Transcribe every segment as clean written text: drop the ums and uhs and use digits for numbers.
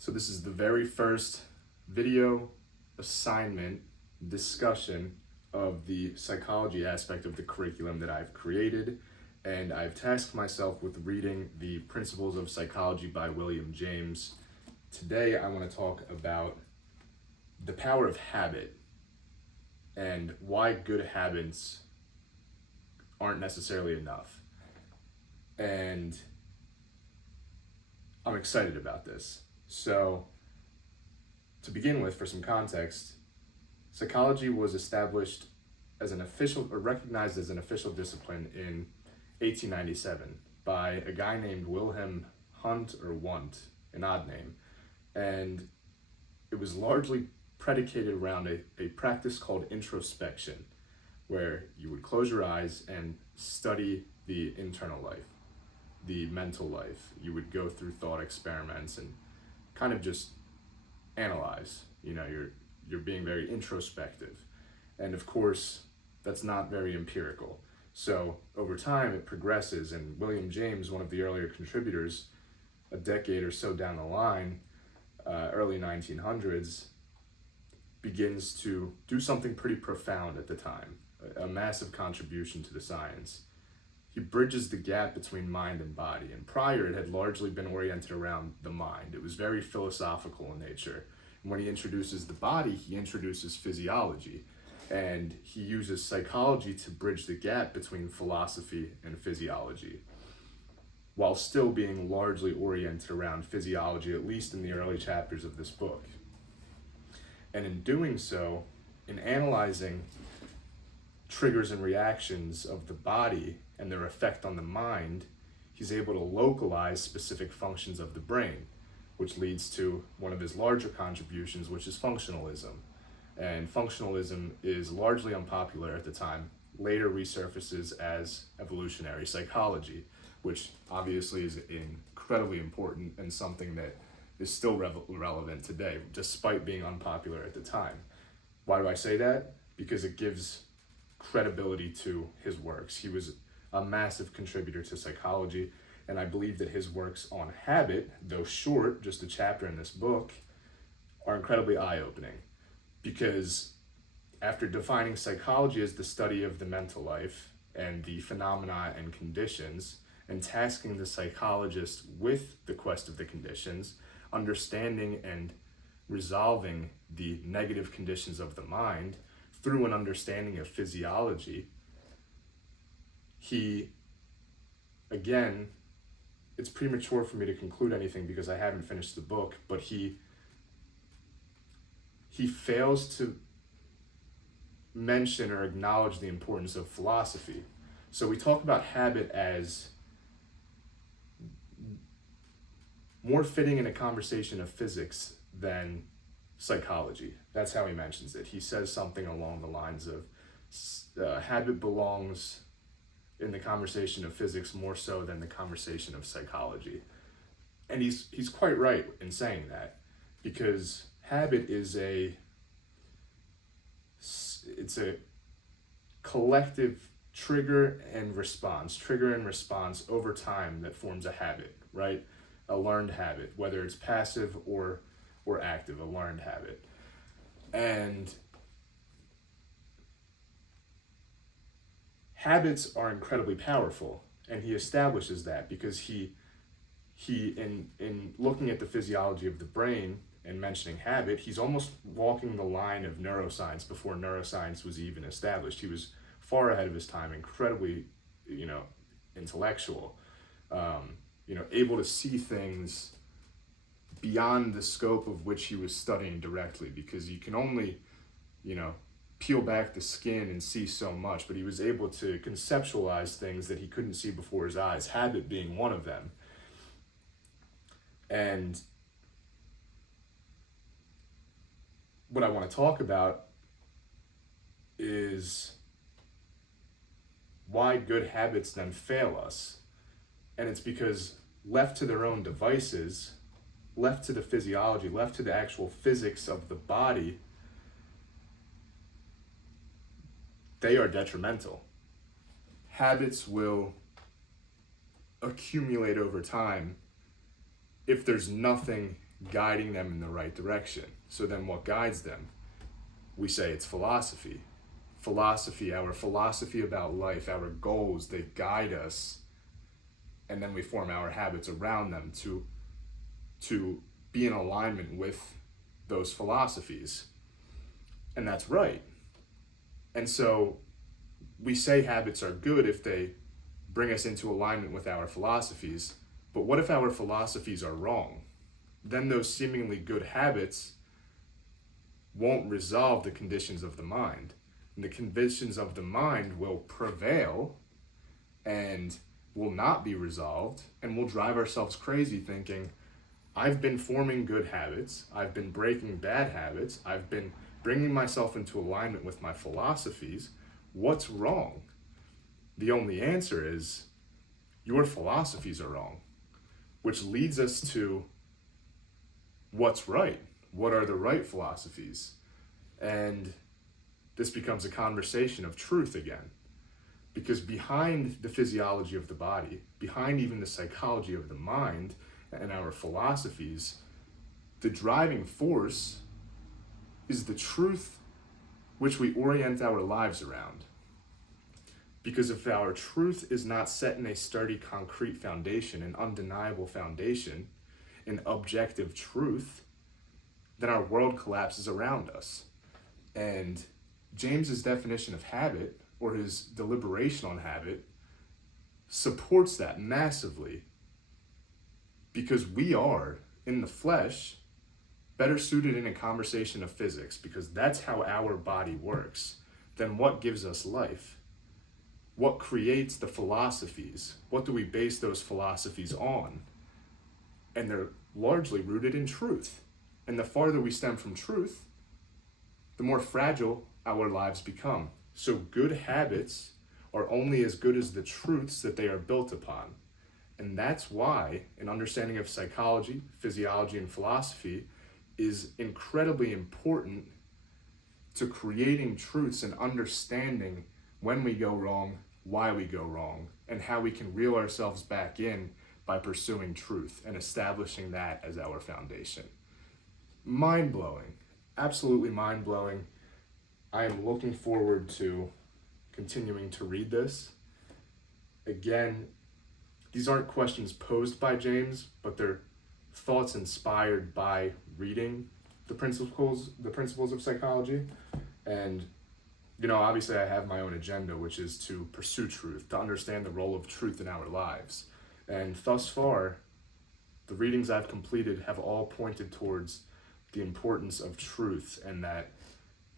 So this is the very first video assignment discussion of the psychology aspect of the curriculum that I've created, and I've tasked myself with reading The Principles of Psychology by William James. Today I want to talk about the power of habit and why good habits aren't necessarily enough. And I'm excited about this. So, to begin with, for some context, psychology was established as an official, or recognized as an official discipline in 1897 by a guy named Wilhelm Wundt, an odd name. And it was largely predicated around a practice called introspection, where you would close your eyes and study the internal life, the mental life. You would go through thought experiments and kind of just analyze. You're being very introspective. And of course, that's not very empirical. So over time it progresses, and William James, one of the earlier contributors, a decade or so down the line, early 1900s, begins to do something pretty profound at the time, a massive contribution to the science. He bridges the gap between mind and body, and prior it had largely been oriented around the mind. It was very philosophical in nature. And when he introduces the body, he introduces physiology, and he uses psychology to bridge the gap between philosophy and physiology, while still being largely oriented around physiology, at least in the early chapters of this book. And in doing so, in analyzing triggers and reactions of the body and their effect on the mind, he's able to localize specific functions of the brain, which leads to one of his larger contributions, which is functionalism. And functionalism is largely unpopular at the time, later resurfaces as evolutionary psychology, which obviously is incredibly important and something that is still relevant today, despite being unpopular at the time. Why do I say that? Because it gives credibility to his works. He was a massive contributor to psychology, and I believe that his works on habit, though short, just a chapter in this book, are incredibly eye-opening. Because after defining psychology as the study of the mental life and the phenomena and conditions, and tasking the psychologist with the quest of the conditions, understanding and resolving the negative conditions of the mind through an understanding of physiology, again, it's premature for me to conclude anything because I haven't finished the book, but he fails to mention or acknowledge the importance of philosophy. So we talk about habit as more fitting in a conversation of physics than psychology. That's how he mentions it. He says something along the lines of habit belongs in the conversation of physics more so than the conversation of psychology. And he's quite right in saying that, because habit is it's a collective trigger and response over time that forms a habit, right? A learned habit, whether it's passive or active, a learned habit. And habits are incredibly powerful, and he establishes that because he in looking at the physiology of the brain and mentioning habit, he's almost walking the line of neuroscience before neuroscience was even established. He was far ahead of his time, incredibly, intellectual, able to see things beyond the scope of which he was studying directly, because you can only, peel back the skin and see so much, but he was able to conceptualize things that he couldn't see before his eyes, habit being one of them. And what I want to talk about is why good habits then fail us. And it's because left to their own devices, left to the physiology, left to the actual physics of the body, they are detrimental. Habits will accumulate over time if there's nothing guiding them in the right direction. So then what guides them? We say it's philosophy. Philosophy, our philosophy about life, our goals, they guide us, and then we form our habits around them to be in alignment with those philosophies. And that's right. And so we say habits are good if they bring us into alignment with our philosophies, but what if our philosophies are wrong? Then those seemingly good habits won't resolve the conditions of the mind. And the conditions of the mind will prevail and will not be resolved, and we'll drive ourselves crazy thinking, I've been forming good habits, I've been breaking bad habits, I've been bringing myself into alignment with my philosophies. What's wrong? The only answer is your philosophies are wrong, which leads us to what's right. What are the right philosophies? And this becomes a conversation of truth again. Because behind the physiology of the body, behind even the psychology of the mind and our philosophies, the driving force is the truth which we orient our lives around. Because if our truth is not set in a sturdy, concrete foundation, an undeniable foundation, an objective truth, then our world collapses around us. And James's definition of habit, or his deliberation on habit, supports that massively, because we are, in the flesh, better suited in a conversation of physics, because that's how our body works, than what gives us life. What creates the philosophies? What do we base those philosophies on? And they're largely rooted in truth. And the farther we stem from truth, the more fragile our lives become. So good habits are only as good as the truths that they are built upon. And that's why an understanding of psychology, physiology, and philosophy is incredibly important to creating truths and understanding when we go wrong, why we go wrong, and how we can reel ourselves back in by pursuing truth and establishing that as our foundation. Mind-blowing, absolutely mind-blowing. I am looking forward to continuing to read this. Again, these aren't questions posed by James, but they're thoughts inspired by reading the principles of psychology. And, obviously I have my own agenda, which is to pursue truth, to understand the role of truth in our lives. And thus far, the readings I've completed have all pointed towards the importance of truth, and that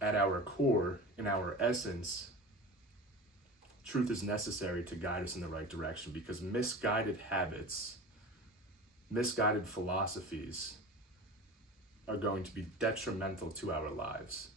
at our core, in our essence, truth is necessary to guide us in the right direction, because misguided habits, misguided philosophies are going to be detrimental to our lives.